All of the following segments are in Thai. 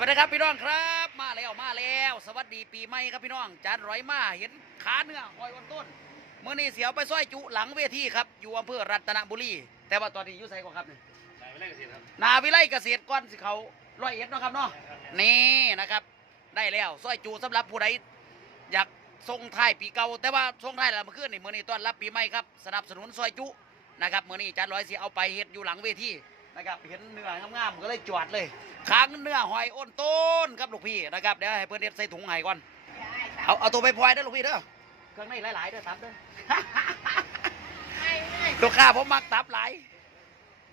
วัสดีครับพี่น้องครับ มาแล้วมาแล้ว สวัสดีปีใหม่ครับพี่น้องจานร้อยมาเห็นขาเนื้อหอยวันต้นเมื่อนี้เสียวไปซอยจุหลังเวทีครับอยู่อำเภอรัตนบุรี แต่ว่าตอนนี้อยู่ไสก่อนครับนี่ไหนไม่เล่นกันสิครับนาวิไลเกษตรก้อนสิเขาร้อยเอ็ดเนาะครับเนาะนี่นะครับ ได้แล้วซอยจุสำหรับผู้ใดอยากส่งท้ายปีเก่าแต่ว่าส่งท้ายแล้วเมื่อคืนนี่มื่อนี้ต้อนรับปีใหม่ครับสนับสนุนซอยจุนะครับมื่อนี้จานร้อยสิเอาไปเฮ็ดอยู่หลังเวที นะครับเห็นเนื้องามๆก็เลยจวดเลยค้างเนื้อหอยอ้นต้นครับลูกพี่นะครับเดี๋ยวให้เพื่อนเด็ดใส่ถุงไห้ก่อนเอาเอาตัวไปพลอยเด้อลูกพี่เด้อเครื่องในหลายๆเด้อตับเด้อลูกค้าผมมักตับหลาย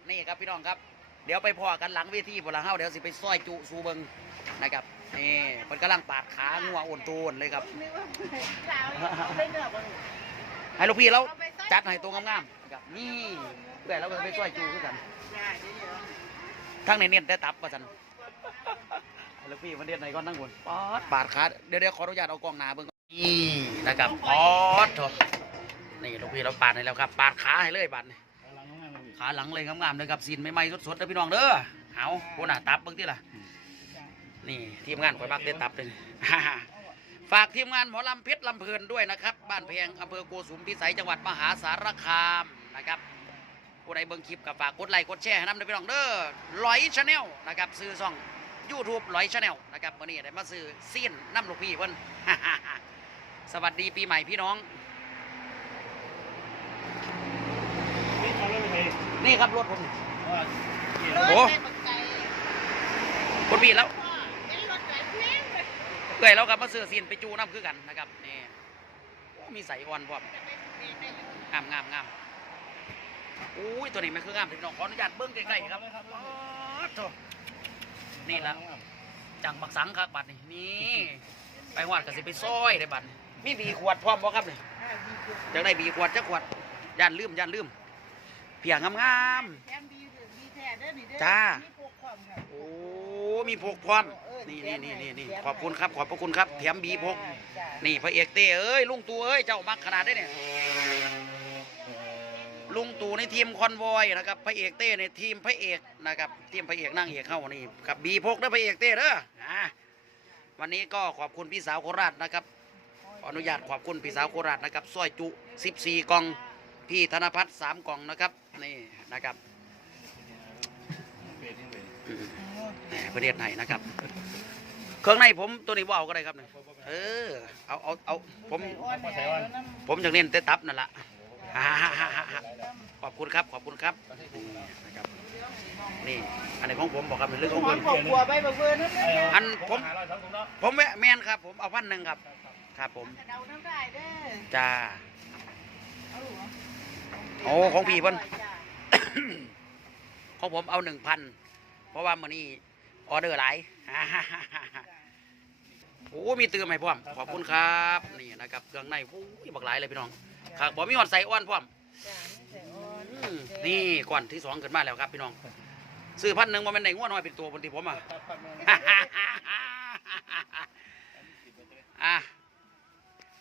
นี่ครับพี่น้องครับ เดี๋ยวไปพอกันหลังเวทีพลังเฮาเดี๋ยวสิไปซอยจุสูเบิงนะครับนี่เพิ่นกำลังปาดขางัวโอนโตนเลยครับให้ลูกพี่เราจัดให้ตัวงามๆนะครับนี่ เพื่อเราก็ไปซอยจูคือกันทั้งในเนียนแต่ตับว่าซั่นให้ลูกพี่มันเนียนไหนก่อนนั่งบนปาดปาดขาเดี๋ยวเดี๋ยวขออนุญาตเอากล้องหน้าเบิ่งก่อนนี่นะครับปอดโถนี่ลูกพี่เราปาดให้แล้วครับปาดขาให้เลยบาดนี่หลังน้องแม่มาพี่ขาหลังเลยงามๆเลยครับซีนใหม่ๆสดๆนะพี่น้องเด้อเอาโคนหน้าตับเบิ่งที่ล่ะนี่ทีมงานข่อยมักเด็ดตับเลยฝากทีมงานหมอลำเพชรลำเพลินด้วยนะครับ บ้านแพงอำเภอโกสุมพิสัยจังหวัดมหาสารคามนะครับ ผู้ใดเบิ่งคลิปกับฝากกดไลค์กดแชร์ให้นำด้วยพี่น้องเด้อลอยชาแนลนะครับซื้อซ่องยูทูบลอยชาแนลนะครับวันนี้ได้มาซื้อซีนน้ำลูกพี่เพิ่นสวัสดีปีใหม่พี่น้อง นี่เขาเล่นไปนี่ครับรถผมว่าโอ้คนพี่แล้วเอ้ยเรากลับมาซื้อซีนไปจูน้ำคือกันนะครับนี่โอ้มีใส่อ่อนพร้อมงามงามงาม อุ้ยตัวนี้มันคืองามพี่น้องขออนุญาตเบิ้งใกล้ๆครับอ๋อโถนี่ละจังบักสังครับบัดนี่นี่ไปหวาดกับสิไปซอยได้บัดนี่มีบีขวดพร้อมบ่ครับนี่จังได้บีขวดจักขวดย่านลืมย่านลืมเพียงงามๆจ้าโอ้มีพกพร้อมนี่นี่นี่นี่นี่ขอบคุณครับ ขอบพระคุณครับแถมบีพก นี่พระเอกเต้เอ้ยลุงตู่เอ้ยเจ้ามักขนาดได้เนี่ย ลุงตู่ในทีมคอนวอยนะครับพระเอกเต้ในทีมพระเอกนะครับทีมพระเอกนั่งเอกเข้านี่กับบีพกนะพระเอกเต้เด้ออ่าวันนี้ก็ขอบคุณพี่สาวโคราชนะครับขออนุญาตขอบคุณพี่สาวโคราชนะครับซอยจุ 14 กล่องพี่ธนพัฒน์3กล่องนะครับนี่นะครับเป็นยังไงอืมแหมประเทศไหนนะครับ เครื่องในผมตัวนี้ว่าเอาก็ได้ครับเนี่ยเออเอาเอาเอาผมผมอยากเน้นแต่ตับนั่นแหละ ฮ่าฮ่าฮ่าฮ่าฮ่าขอบคุณครับขอบคุณครับนี่นะครับนี่อันนี้ของผมบอกครับเป็นเรื่องของผมอันผมหาร้อยสองถุงเนาะผมแวะแมนครับ ผมเอาพันหนึ่งครับ ครับผมจ้าโอ้ของพี่เพิ่น ของผมเอาหนึ่งพันเพราะว่ามื้อนี้ออเดอร์หลาย โอ้มีเตือนให้พร้อมขอบคุณครับ นี่นะครับเครื่องในโอ้ยบักหลายเลยพี่น้อง ครับบ่มีหอดใส่อ้อนพร้อมอืมนี่ก่อนที่สองขึ้นมาแล้วครับพี่น้องซื้อพันหนึ่งว่ามันได้งัวน้อยเป็นตัวบนที่ผมอะ อะ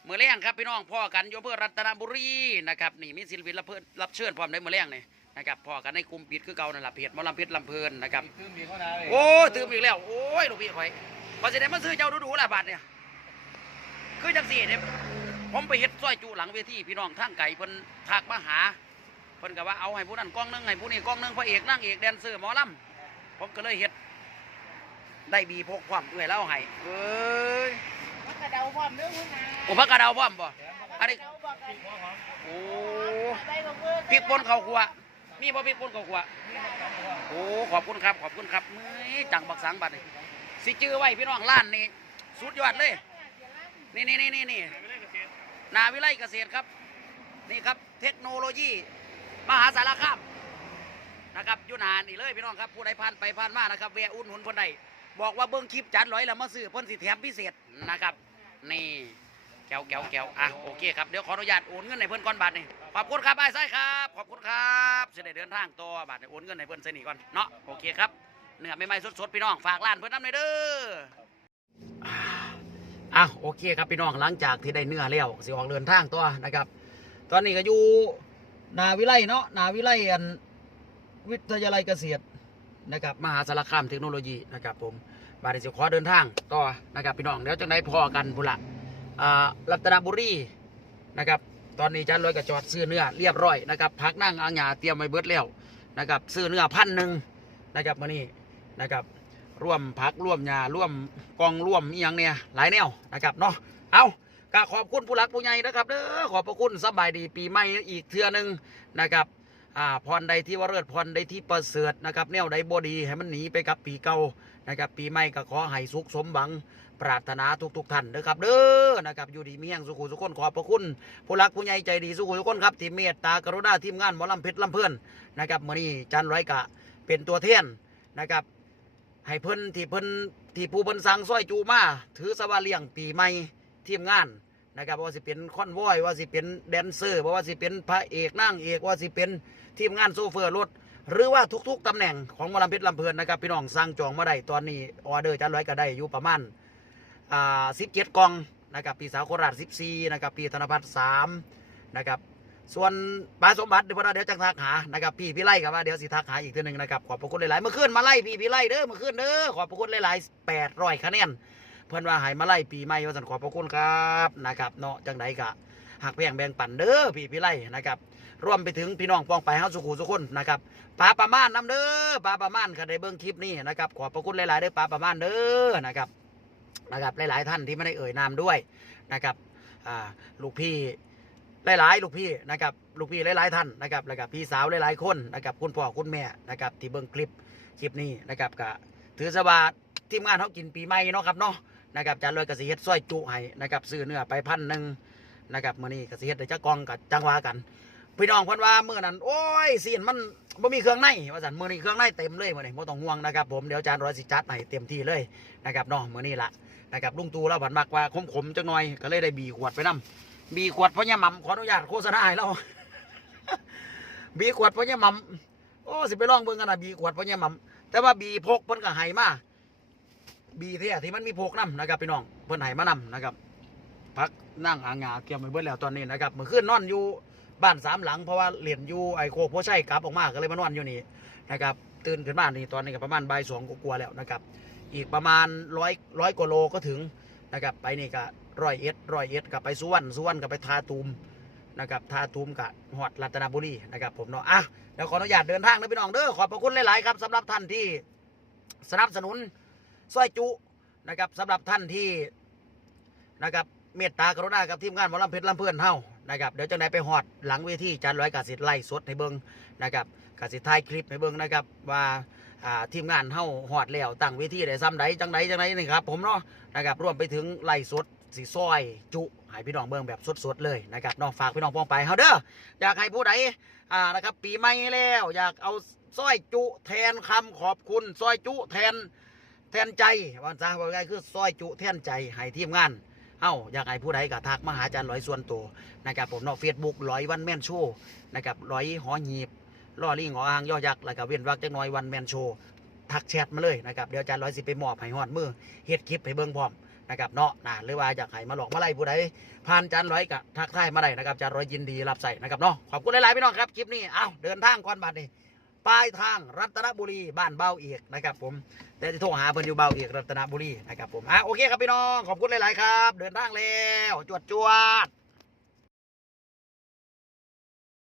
เมื่อเลี้ยงครับพี่น้องพ่อกันอยมเพื่อรัตนบุรีนะครับนี่มีศิลปินรับเพิ่นรับเชิญพร้อมในเมื่อเลี้ยงนี่นะครับพ่อกันในกลุ่มปิดคือเก่านั่นแหละเพจหมอลำเพชรลำเพลินนะครับคือมีข้าวนาโอ้ยตื่นอีกแล้วโอ้ยลูกพี่ข่อยพอจะได้มาซื้อเจ้าดูๆละบาทเนี่ยคือจังสี่เนี่ย ผมไปเฮ็ดซอยจูหลังเวทีพี่น้องทางไก่เพิ่นทักมาหาเพิ่นก็ว่าเอาให้ผู้นั้นกล้องหนึงให้ผู้นี้กล้องหนึงพระเอกนางเอกแดนเซอร์หมอลำผมก็เลยเฮ็ดได้บีพกความเอื้อยแล้วให้เอ้ยโอ้พักกระเดาพร้อมบ่อันนี้โอ้พริกป่นข้าวคั่วมีบ่พริกป่นข้าวคั่วโอ้ขอบคุณครับขอบคุณครับเมื่อยจังบักสังบัดนี่สิจื้อไว้พี่น้องร้านนี่สุดยอดเลยนี่นี่นี่นี่ นาวิไลเกษตรครับ นี่ครับเทคโนโลยี มหาสารคามนะครับยุนานี่เลยพี่น้องครับผู้ใดผ่านไปผ่านมานะครับแวะอุ่นหุนคนใดบอกว่าเบิ้งคลิปจัดร้อยแล้วมาซื้อพ่นสิแถมพิเศษนะครับ นี่แก้วแก้วแก้วอะโอเคครับเดี๋ยวขออนุญาตโอนเงินให้เพิ่อนก่อนบาทนี่ขอบคุณครับไอ้ไส้ครับขอบคุณครับจะได้เดินทางต่อบาทโอนเงินให้เพิ่อนเสนีก่อนเนาะโอเคครับเนื้อไม่ไม่สดๆพี่น้องฝากร้านเพิ่อนน้ำหน่อยเด้อ อะโอเคครับพี่น้องหลังจากที่ได้เนื้อแล้วสิออกเดินทางตัวนะครับ ตอนนี้ก็อยู่นาวิไลเนาะนาวิไลอันวิทยาลัยเกษตรนะครับมหาสารคามเทคโนโลยีนะครับผมบาดนี้สิขอเดินทางต่อนะครับพี่น้องเดี๋ยวจังไดพอกันพุละอ่ารัตนบุรีนะครับตอนนี้จานร้อยกับจอดซื้อเนื้อเรียบร้อยนะครับพักนั่งอ่างหยาเตรียมไว้เบิดแล้วนะครับซื้อเนื้อพันหนึ่งนะครับมานี่นะครับ ร่วมพักร่วมยาร่วมกองร่วมอหยังเนี่ยหลายแนวนะครับเนาะเอาก็ขอบคุณผู้หลักผู้ใหญ่นะครับเด้อขอบพระคุณสบายดีปีใหม่อีกเทือนึงนะครับอ่าพรใดที่ว่าเลิศพรใดที่ประเสริฐนะครับแนวใดบดีให้มันหนีไปกับปีเก่านะครับปีใหม่ก็ขอให้สุขสมหวังปรารถนาทุกๆท่านนะครับเด้อนะครับอยู่ดีมีแห่งสุขุสุขคนขอบพระคุณผู้รักผู้ใหญ่ใจดีสุขุทุกคนครับที่เมตตากรุณาทีมงานหมอลำเพชรลำเพื่อนนะครับมื่อนี้จันร้อยกะเป็นตัวเทียนนะครับ ให้เพิ่นที่เพิ่นที่ผู้เพิ่นสั่งสร้อยจูมาถือสวาเลี่ยงปีใหม่ทีมงานนะครับว่าสิเป็นคอนวอยว่าสิเป็นแดนเซอร์ว่าสิเป็นพระเอกนั่งเอกว่าสิเป็นทีมงานโซเฟอร์รถหรือว่าทุกๆตำแหน่งของมอลำเพชรลำเพลินนะครับพี่น้องสั่งจองมาได้ตอนนี้ออเดอร์จันร้อยก็ได้อยู่ประมาณอ่าสิบเจ็ดกล่องนะครับปีสาวโคราชสิบสี่นะครับปีธนพัฒน์สามนะครับ ส่วนปลาสมบัติเดี๋ยวพอเดี๋ยวจังทักหานะครับพี่พี่ไล่กับว่าเดี๋ยวสิทักหาอีกทีหนึ่งนะครับขอบพระคุณหลายๆเมื่อคืนมาไล่พี่พี่ไล่เด้อเมื่อคืนเด้อขอบพระคุณหลายๆแปดร้อยคะแนนเพื่อนว่าหายมาไล่ปีใหม่ว่าสันขอบพระคุณครับนะครับเนาะจังไดกะหักแพงแบ่งปันเด้อพี่พี่ไล่นะครับรวมไปถึงพี่น้องปองไปเฮาสุขุสุขคนนะครับปลาประมาณน้ำเด้อปลาประมาณคันได้เบิ่งคลิปนี้นะครับขอบพระคุณหลายๆเด้อปลาประมาณเด้อนะครับนะครับหลายๆท่านที่ไม่ได้เอ่ยนามด้วยนะครับอ่าลูกพี่ หลาย ๆ ลูกพี่นะครับลูกพี่หลาย ๆ ท่านนะครับแล้วก็พี่สาวหลาย ๆ คนนะครับคุณพ่อคุณแม่นะครับที่เบิ่งคลิปคลิปนี้นะครับก็ถือสบาทีมงานเขากินปีใหม่เนาะครับเนาะนะครับจานลอยกระสีเฮ็ดซอยจุให้นะครับซื้อเนื้อไปพันหนึ่งนะครับมื้อนี้กระสีเฮ็ดได้จักกองกับจังหวากันพี่น้องเพิ่นว่ามื้อนั้นโอ้ยซียนมันบ่มีเครื่องในว่าซั่นมื้อนี้เครื่องในเต็มเลยมื้อนี้บ่ต้องห่วงนะครับผมเดี๋ยวจานร้อยสิจัดให้เต็มที่เลยนะครับเนาะมื้อนี้ละนะครับลุงตู่เราผันมักว่าขมขมๆจังหน่อยก็เลยได้บีขวดไปนํ บีขวดเพราะเนี่ยหม่ำขออนุญาตโฆษณาให้เราบีขวดเพราะเนี่ยหม่ำโอ้สิไปลองเบิ่งกันนะบีขวดเพราะเนี่ยหม่ำแต่ว่าบีพกเพิ่นก็ให้มาบีเท่ที่มันมีพกนํนะครับพี่น้องเพิ่นให้มานํนะครับพักนั่งอ่างงาเกี่ยวไปเบิดแล้วตอนนี้นะครับเมื่อคืนนอนอยู่บ้านสามหลังเพราะว่าเหรียญอยู่ไอโคกพ่อใช่กลับออกมาก็เลยมานอนอยู่นี่นะครับตื่นขึ้นมานี่ตอนนี้ก็ประมาณบ่ายสองกว่าแล้วนะครับ อีกประมาณร้อยร้อยกว่าโลก็ถึง นะครับไปนี่ก็ร้อยเอ็ดร้อยเอ็ดกับไปสุวรรณสุวรรณกับไปทาตูมนะครับทาตูมกับหอดรัตนบุรีนะครับผมเนาะอะเดี๋ยวขออนุญาตเดินทางนะพี่น้องเด้อขอบพระคุณหลาย ๆ ครับสำหรับท่านที่สนับสนุนสร้อยจุนะครับสำหรับท่านที่นะครับเมตตากรุณากับทีมงานหมอลำเพชรลำเพื่อนเฮานะครับเดี๋ยวจะได้ไปหอดหลังเวทีจานร้อยกาสิทไล่สดให้เบิงนะครับกาสิถ่ายคลิปให้เบิงนะครับว่า อ่าทีมงานเฮาหอดแล้วตั้งเวทีได้ซ้ำใดจังใดจังใดนี่ครับผมเนาะนะครับรวมไปถึงไล่สดสีซอย จุให้พี่น้องเบิ่งแบบสดๆเลยนะครับน้องฝากพี่น้องป้องไปเฮาเด้ออยากให้ผู้ใดอ่านะครับปีใหม่แล้วอยากเอาซอยจุแทนคำขอบคุณซอยจุแทนแทนใจวันซะว่าไงายคือซอยจุแทนใจให้ทีมงานเอ้าอยากให้ผู้ใดก็ทักมาหาอาจารย์ร้อยส่วนตัวนะครับผมเนาะเฟซบุ๊กร้อยวันแม่นโชว์นะครับร้อยหอหีบ ล่อลิงหออ่างย่อยักษ์แล้วก็เวียนวักจักน้อยวันแมนโชว์ทักแชทมาเลยนะครับเดี๋ยวอาจารย์ร้อยสิไปมอบให้ฮอดมือเฮ็ดคลิปให้เบิ่งพร้อมนะครับเนาะนะหรือว่าอยากให้มาหลอกมาไล่ผู้ใดผ่านจารย์ร้อยก็ทักทายมาได้นะครับจานร้อยยินดีรับใส่นะครับเนาะขอบคุณหลายๆพี่น้องครับคลิปนี้เอ้าเดินทางก่อนบัดนี้ปลายทางรัตนบุรีบ้านเบ้าเอกนะครับผมแต่จะโทรหาเพิ่นอยู่เบ้าเอกรัตนบุรีนะครับผมอะโอเคครับพี่น้องขอบคุณหลายๆครับ เดินทางแล้วจวดจวด